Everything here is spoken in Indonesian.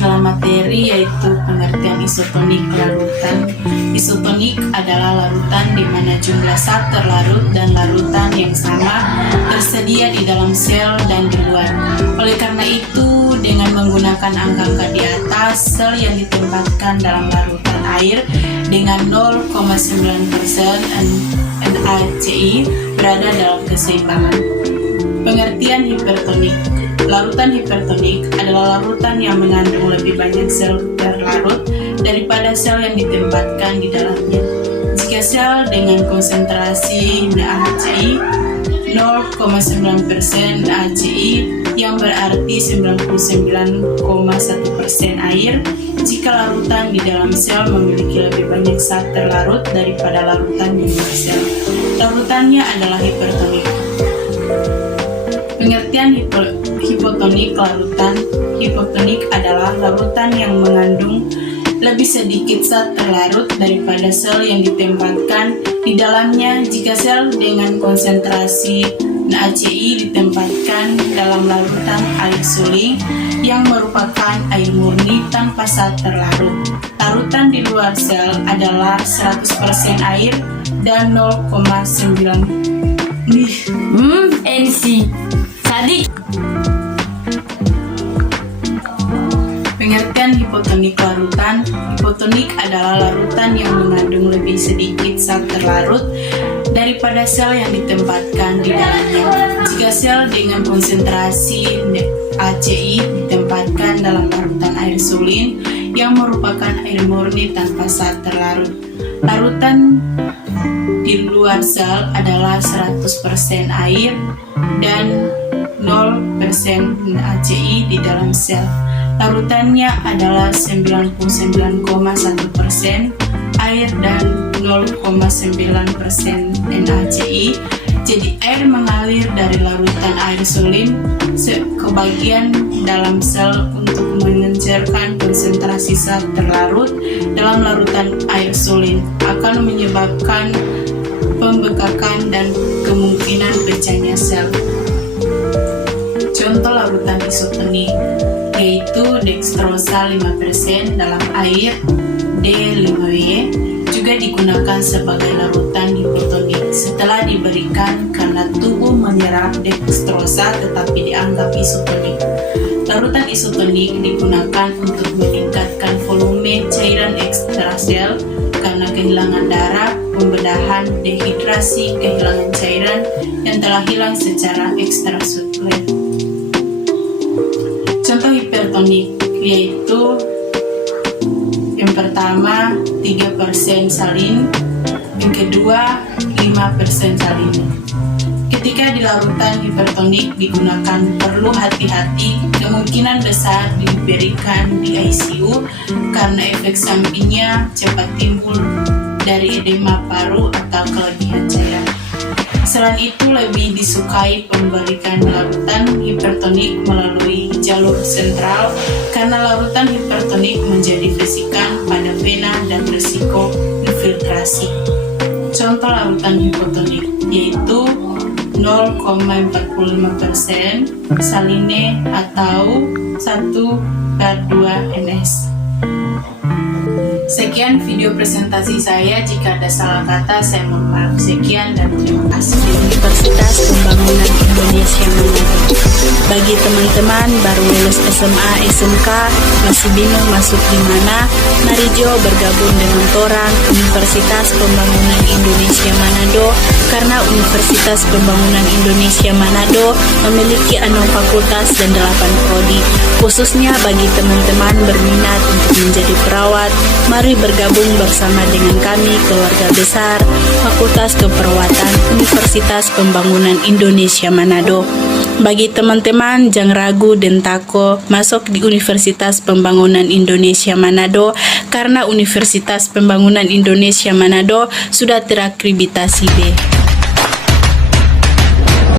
dalam materi, yaitu pengertian isotonik larutan. Isotonik adalah larutan di mana jumlah zat terlarut dan larutan yang sama tersedia di dalam sel dan di luar. Oleh karena itu, dengan menggunakan angka-angka di atas, sel yang ditempatkan dalam larutan air dengan 0,9% NaCl berada dalam keseimbangan. Pengertian hipertonik. Larutan hipertonik adalah larutan yang mengandung lebih banyak sel terlarut daripada sel yang ditempatkan di dalamnya. Jika sel dengan konsentrasi NaCl 0,9% NaCl yang berarti 99,1% air, jika larutan di dalam sel memiliki lebih banyak zat terlarut daripada larutan di luar sel, larutannya adalah hipertonik. Pengertian hipotonik larutan. Hipotonik adalah larutan yang mengandung lebih sedikit zat terlarut daripada sel yang ditempatkan di dalamnya jika sel dengan konsentrasi NaCl ditempatkan dalam larutan air suling yang merupakan air murni tanpa zat terlarut. Larutan di luar sel adalah 100% air dan 0,9 NC Sadik. Pengertian hipotonik larutan. Hipotonik adalah larutan yang mengandung lebih sedikit zat terlarut daripada sel yang ditempatkan di dalamnya. Jika sel dengan konsentrasi NaCl ditempatkan dalam larutan air sulin yang merupakan air murni tanpa zat terlarut. Larutan di luar sel adalah 100% air dan 0% NaCl di dalam sel. Larutannya adalah 99,1% air dan 0,9% NaCl. Jadi air mengalir dari larutan air sulin ke bagian dalam sel untuk mengejarkan konsentrasi zat terlarut dalam larutan air sulin, akan menyebabkan pembekakan dan kemungkinan pecahnya sel. Contoh larutan isotonik yaitu dextrosa 5% dalam air D5W juga digunakan sebagai larutan hipotonik setelah diberikan karena tubuh menyerap dextrosa tetapi dianggap isotonik. Larutan isotonik digunakan untuk meningkatkan volume cairan ekstrasel karena kehilangan darah, pembedahan, dehidrasi, kehilangan cairan yang telah hilang secara ekstraseluler. Contoh hipertonik yaitu yang pertama 3% salin, yang kedua 5% salin. Ketika di larutan hipertonik digunakan, perlu hati-hati, kemungkinan besar diberikan di ICU karena efek sampingnya cepat timbul dari edema paru atau kelebihan cairan. Selain itu, lebih disukai pemberikan larutan hipertonik melalui jalur sentral karena larutan hipertonik menjadi besikan pada vena dan risiko infiltrasi. Contoh larutan hipotonik yaitu 0,45% saline atau 1/2 NS. Sekian video presentasi saya. Jika ada salah kata, saya mohon maaf. Sekian dan terima kasih. Universitas Pembangunan Indonesia Manado. Bagi teman-teman baru lulus SMA, SMK, masih bingung masuk di mana, mari jo bergabung dengan Torang Universitas Pembangunan Indonesia Manado karena Universitas Pembangunan Indonesia Manado memiliki 6 fakultas dan 8 prodi. Khususnya bagi teman-teman berminat untuk menjadi perawat, mari bergabung bersama dengan kami, keluarga besar Fakultas Keperawatan Universitas Pembangunan Indonesia Manado. Bagi teman-teman jangan ragu dan takut masuk di Universitas Pembangunan Indonesia Manado karena Universitas Pembangunan Indonesia Manado sudah terakreditasi B.